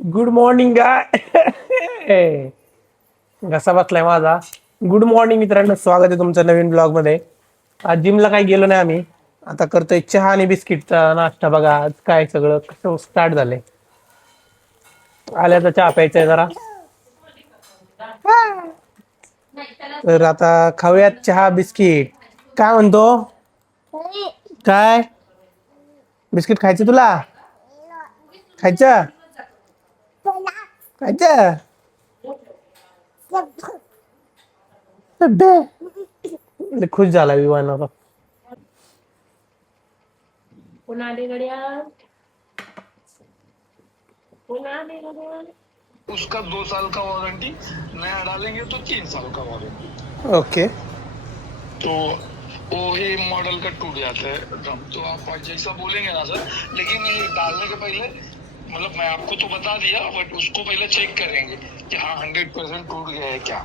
Good morning गाय. घसा बसलाय माझा. गुड मॉर्निंग मित्रांनो, स्वागत आहे तुमचं नवीन ब्लॉग मध्ये. आज जिमला काही गेलो नाही आम्ही. आता करतोय चहा आणि बिस्किटचा नाश्ता. बघा आज काय सगळं कसं स्टार्ट झालंय. आल्याचा चहा प्यायचा जरा. तर आता खाऊयात चहा बिस्किट. काय म्हणतो? काय बिस्किट खायचं तुला? खायचं खायचं. लय खुश झाला विमान आता. पुन्हा दे गड्या. पुन्हा दे गड्या. उसका 2 साल का वारंटी, नया डालेंगे तो 3 साल का वारंटी। ओके. तो वो ही मॉडल का टूट जाता है ड्रम। तो आप जैसा बोलेंगे ना सर, लेकिन ये डालने के पहले मतलब मैं आपको तो बता दिया, बट उसको पहले चेक करेंगे कि हाँ 100% टूट गया है क्या।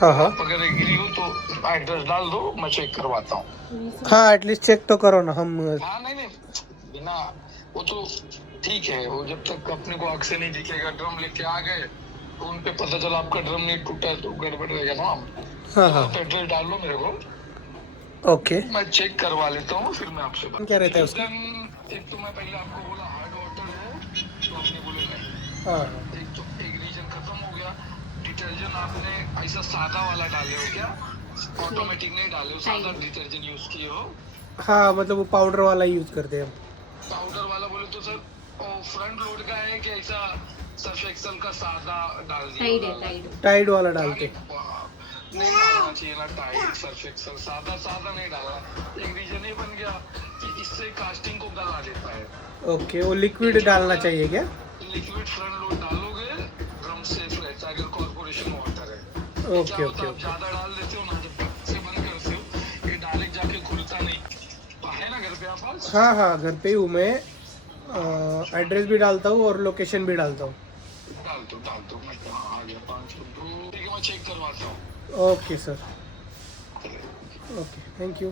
हाँ हाँ आप अगर एग्री हो तो एड्रेस डाल दो, मैं चेक करवाता हूँ। हाँ, एटलीस्ट चेक तो करो ना हम. हाँ नहीं, बिना वो तो ठीक है। वो जब तक अपने को आँख से नहीं दिखेगा, ड्रम लेके आ गए तो उन पे पता चला आपका ड्रम नहीं टूटा है तो गड़बड़ रहेगा ना। हाँ हाँ आप एड्रेस डाल लो मेरे को, ओके. मैं चेक करवा लेता हूँ, फिर मैं आपसे क्या रहता है उसका? एक तो मैं पहले आपको बोला हार्ड वाटर है, तो आपने बोले नहीं। हाँ एक तो एक रीजन खत्म हो गया। डिटर्जेंट आपने ऐसा सादा वाला डाले हो क्या? ऑटोमेटिक नहीं डाले हो, सादा डिटर्जेंट यूज किए हो? हाँ, मतलब वो पाउडर वाला यूज करते हैं हम. पाउडर वाला बोले तो सर फ्रंट लोड का है कि ऐसा सर्फ एक्सल का सादा डाल टाइड दिया? है टाइड. टाइड वाला डालते. नहीं डालना चाहिए ना टाइड, सर्फ एक्सल सादा सादा नहीं डालना। एक रीजन ये बन गया कि इससे कास्टिंग को गला देता है। ओके, वो लिक्विड डालना चाहिए क्या? लिक्विड फ्रंट लोड डालोगे, ड्रम सेफ रहता है अगर कॉर्पोरेशन वाटर है। ओके क्या होता ओके है, आप ओके. ज्यादा डाल देते हो ना, जब तक से बंद करते हो ये डायरेक्ट जाके खुलता नहीं। तो है ना घर पे आप पास? हाँ हाँ, घर पे ही हूँ मैं. एड्रेस भी डालता हूँ और लोकेशन भी डालता हूँ. डाल दो मैं आ गया 5 ठीक है, मैं चेक करवाता हूँ। Okay sir. Okay, thank you.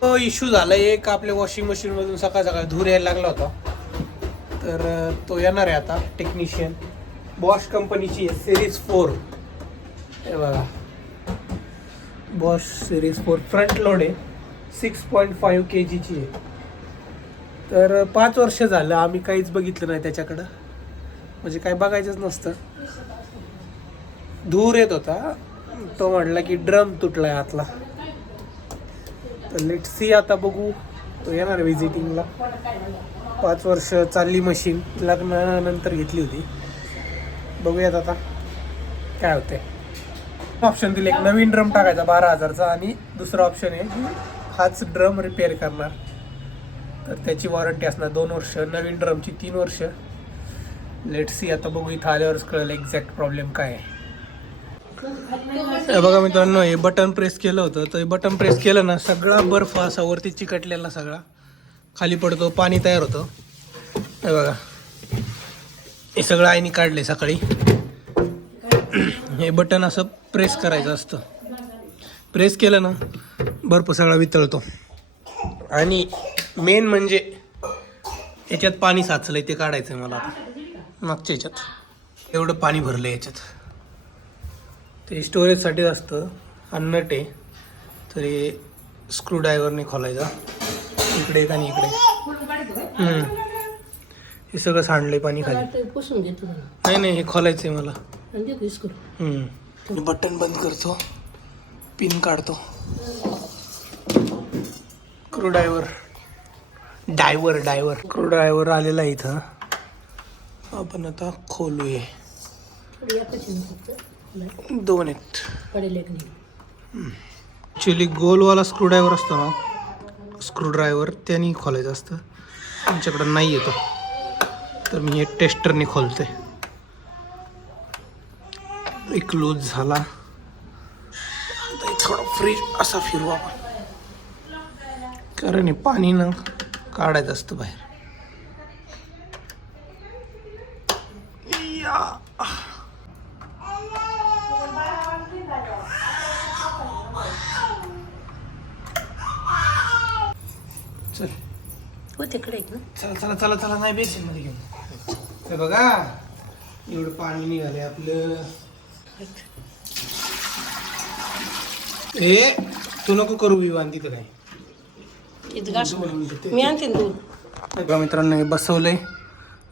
तो इश्यू झाला एक, आपल्या वॉशिंग मशीनमधून सकाळ सकाळ धूर यायला लागला होता. तर तो येणार आहे आता टेक्निशियन. बॉश कंपनीची आहे, सिरीज 4. हे बघा, बॉश सिरीज 4 फ्रंट लोड आहे. 6.5 kgची आहे. तर 5 वर्ष झालं आम्ही काहीच बघितलं नाही त्याच्याकडं. म्हणजे काय बघायचंच नसतं. धूर येत होता. तो म्हटला की ड्रम तुटलाय आतला. तर लेट सी, आता बघू. तो येणार व्हिजिटिंगला. 5 वर्ष चालली मशीन, लग्नानंतर घेतली होती. बघूयात आता काय होते. ऑप्शन दिले, एक नवीन ड्रम टाकायचा 12,000चा आणि दुसरा ऑप्शन आहे की हाच ड्रम रिपेअर करणार. तर त्याची वॉरंटी असणार 2 वर्ष, नवीन ड्रमची 3 वर्ष. लेट सी, आता बघू. इथं आल्यावरच कळेल एक्झॅक्ट प्रॉब्लेम काय आहे. बघा मित्रांनो, हे बटन प्रेस केलं होतं. तर हे बटन प्रेस केलं ना, सगळा बर्फ असा वरती चिकटलेला सगळा खाली पडतो, पाणी तयार होतं. हे बघा, हे सगळं आईने काढले सकाळी. हे बटन असं प्रेस करायचं असतं. प्रेस केलं ना, बर्फ सगळा वितळतो. आणि मेन म्हणजे याच्यात पाणी साचलंय, ते काढायचं आहे मला आता. मागच्या याच्यात एवढं पाणी भरलं याच्यात. ते स्टोरेजसाठी असतं. हा नट आहे, तर हे स्क्रू ड्रायव्हरने खोलायचा. इकडे एक आणि इकडे. हे सगळं सांडलंय पाणी खाली. पुसून घेतो नाही नाही, हे खोलायचं आहे मला. करू. बटन बंद करतो, पिन काढतो. स्क्रू ड्रायव्हर स्क्रू ड्रायव्हर आलेला आहे इथं. आपण आता खोलूया. 2 आहेत. ॲक्च्युली गोलवाला स्क्रू ड्रायव्हर असतो ना, स्क्रू ड्रायव्हर त्याने खोलायचं असतं. आमच्याकडं नाही येतो, तर मी हे टेस्टरने खोलते. एक लूज झाला. आता हे थोडं फ्रीज असा फिरवा आपण, कारण हे पाणी ना काढायचं असतं बाहेर. चल हो तिकडे चला चला चला चला, नाही बेसिन मध्ये घेऊन. हे बघा एवढं पाणी निघालंय आपलं. हे तू नको करू विवान तिथं काय. मी आणते दूध. बघा मित्रांनो, हे बसवलंय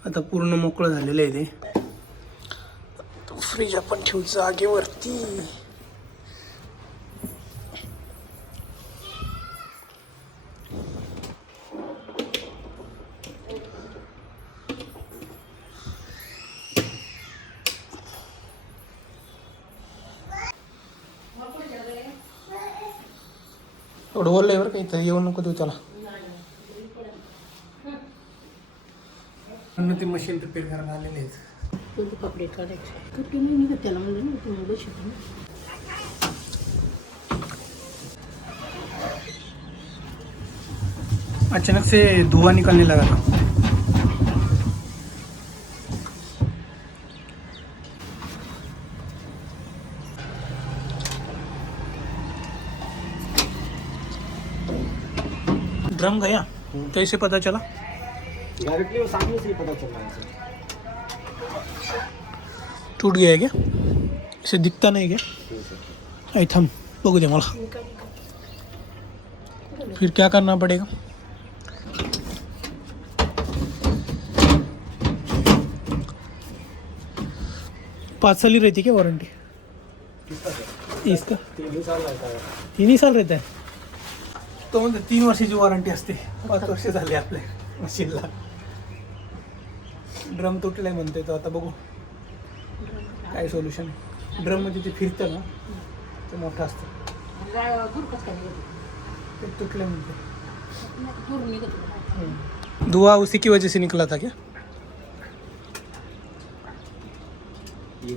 आता, पूर्ण मोकळं झालेलं आहे ते. फ्रीज आपण ठेवू जागेवरती. एवढं बोललंय बरं का, इथं येऊ नको देऊ त्याला. ते मशीन रिपेअर करायला आलेले आहेत. कपडे काढायचे कपडे नाही निघत त्याला म्हणलं ना तुम्ही बसू. अचानक से धुआं निकलने लगा था. ड्रम गया, कैसे पता चला? डायरेक्टली वो सामने से ही पता चल रहा है सर. टूट गया है क्या? इसे दिखता नहीं क्या? आई थम बघू दे मला. फिर क्या करना पड़ेगा? पाँच साल ही रहती क्या वारंटी इसका? 3 साल रहता है. 3 साल रहता है. तो म्हणजे 3 वर्षाची वॉरंटी असते. 5 वर्ष झाले आपल्या मशीनला. ड्रम तुटलाय म्हणते तो, आता बघू काय सोल्युशन आहे. ड्रम मध्ये ते फिरतं ना, ते मोठं असतं. ते तुटलं म्हणते. धुआं उसी की वजह से निकला था क्या? ये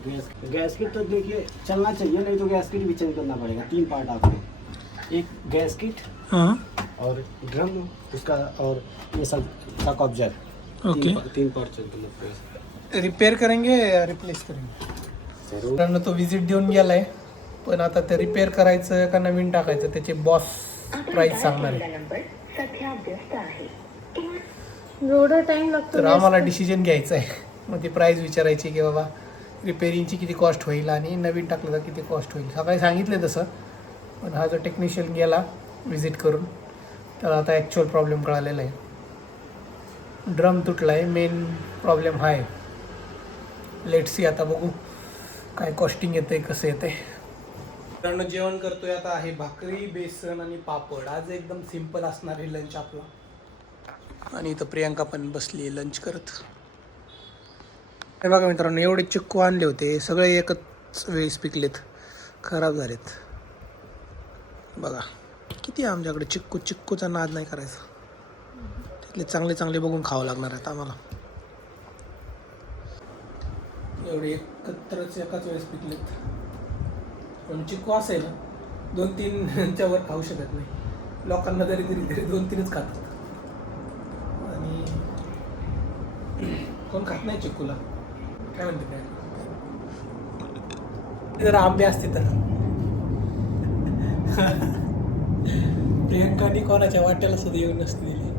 गैस किट तो देखिए चलना चाहिए, नहीं तो गैस किट भी चेंज करना पड़ेगा. 3 पार्ट आपको, एक गैस किट हाँ और ड्रम उसका, और ये सब का कब्जा. ओके. 3 पार्ट चेंज करना पड़ेगा. रिपेअर करेंगे या रिप्लेस करेंगे? जरूर. कारण तो विजिट देऊन गेलाय, पण आता ते रिपेअर करायचं का नवीन टाकायचं त्याचे बॉस प्राइस सांगणार आहे. एवढा टाइम लागतो. तर आम्हाला डिसिजन घ्यायचं आहे. मग ती प्राईस विचारायची की बाबा रिपेअरिंगची किती कॉस्ट होईल आणि नवीन टाकलं तर किती कॉस्ट होईल. सकाळी सांगितलं तसं, पण हा जो टेक्निशियन गेला विजिट करून, त्याला आता ॲक्च्युअल प्रॉब्लेम कळालेला आहे. ड्रम तुटला आहे, मेन प्रॉब्लेम हा आहे. लेट सी, आता बघू काय कॉस्टिंग येतं आहे, कसं येतं आहे. कारण जेवण करतोय आता आहे भाकरी, बेसन आणि पापड. आज एकदम सिम्पल असणार आहे लंच आपला. आणि इथं प्रियांका पण बसली आहे लंच करत. हे बघा मित्रांनो, एवढे चिक्कू आणले होते, सगळे एकच वेळेस पिकलेत, खराब झालेत. बघा किती आमच्याकडे चिक्कूचा नाद नाही करायचा. तिथले चांगले चांगले बघून खावं लागणार आहेत आम्हाला. एवढे एकत्रच एकाच वेळेस पिकलेत. पण चिक्कू असेल 2-3च्या वर खाऊ शकत नाही. लोकांना तरी 2-3च खातात. आणि कोण खात नाही चिक्कूला. काय म्हणते काय, जर आंबे असते तर प्रियंकाने कोणाच्या वाट्याला सुद्धा येऊन नसते दिली.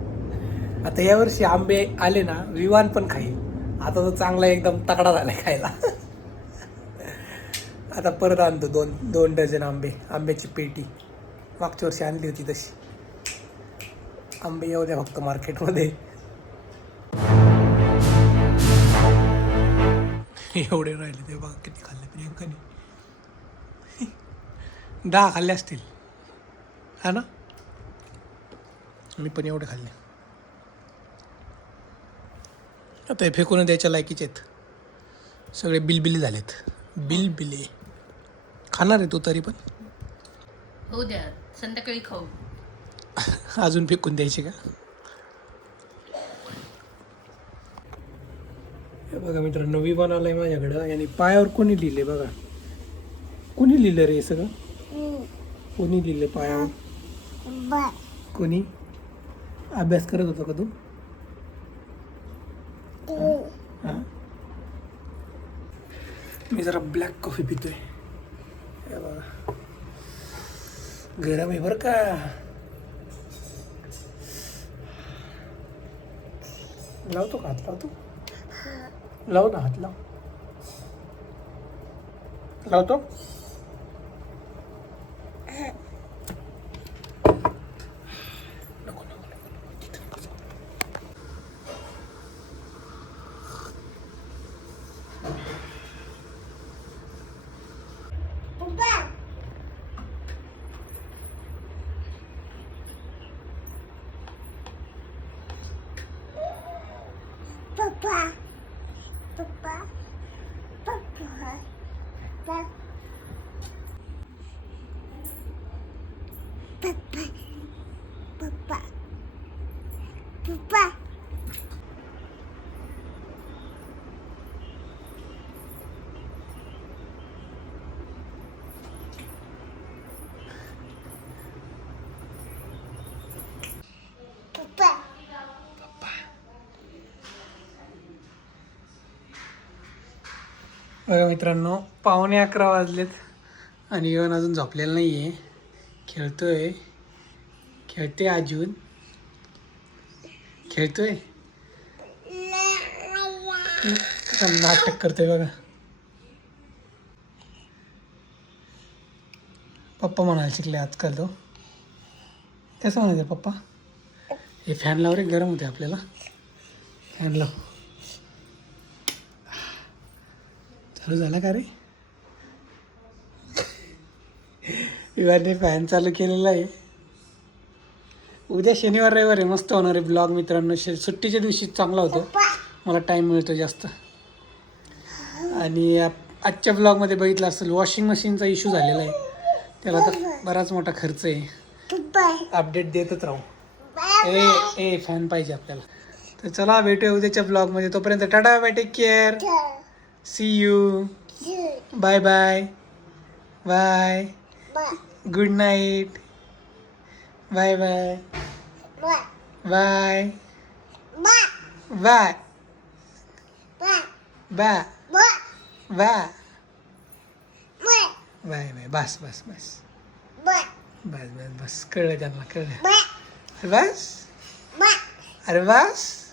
आता यावर्षी आंबे आले ना, विवान पण खाईल. आता तो चांगला एकदम तगडा झालाय खायला. आता परत आणतो 2 डझन आंब्याची पेटी. मागच्या वर्षी आणली होती तशी. आंबे येऊ द्या फक्त मार्केटमध्ये. एवढे राहिले ते बघा किती खाल्ले प्रियंकाने. 10 खाल्ले असतील, हा ना. मी पण एवढे खाल्ले. आता हे फेकून द्यायच्या लायकीचे आहेत. सगळे बिलबिली झालेत. बिलबिले खाणार आहे तू तरी पण? हो द्या, संध्याकाळी खाऊ. अजून फेकून द्यायचे का? हे बघा मित्रांनो, विमान आलाय माझ्याकडं. आणि पायावर कोणी लिहिले बघा. कोणी लिहिलं रे सगळं? कोणी लिहिले पायावर? कोणी? अभ्यास करत होता का तू? हां, मी जरा ब्लॅक कॉफी पितोय. हे बघा, गरम आहे बरं का. लावतो का? हात लावतो. लाव ना हात लाव. लावतो. बघा मित्रांनो, 11:15 वाजलेत आणि इवन अजून झोपलेला नाही आहे. खेळतोय अजून खेळतोय. नाटक करतोय बघा. पप्पा म्हणायला शिकले आजकाल. तो कसं म्हणायचं पप्पा? हे फॅन लाव रे, गरम होते आपल्याला. फॅन लाव. चालू झाला का रे? विवाने फॅन चालू केलेला आहे. उद्या शनिवार रविवार आहे, मस्त होणार आहे ब्लॉग मित्रांनो. सुट्टीच्या दिवशी चांगला होतो, मला टाईम मिळतो जास्त. आणि आजच्या ब्लॉगमध्ये बघितलं असेल वॉशिंग मशीनचा इश्यू झालेला आहे. त्याला तर बराच मोठा खर्च आहे. अपडेट देतच राहू. ए फॅन पाहिजे आपल्याला. तर चला भेटूया उद्याच्या ब्लॉगमध्ये. तोपर्यंत tata bye, take care, see you, bye bye bye, good night, bye bye bye bye bye bye bye bye. बस बस बस बस बस बस. कळलं त्यांना, कळलं. बस. अरे बस.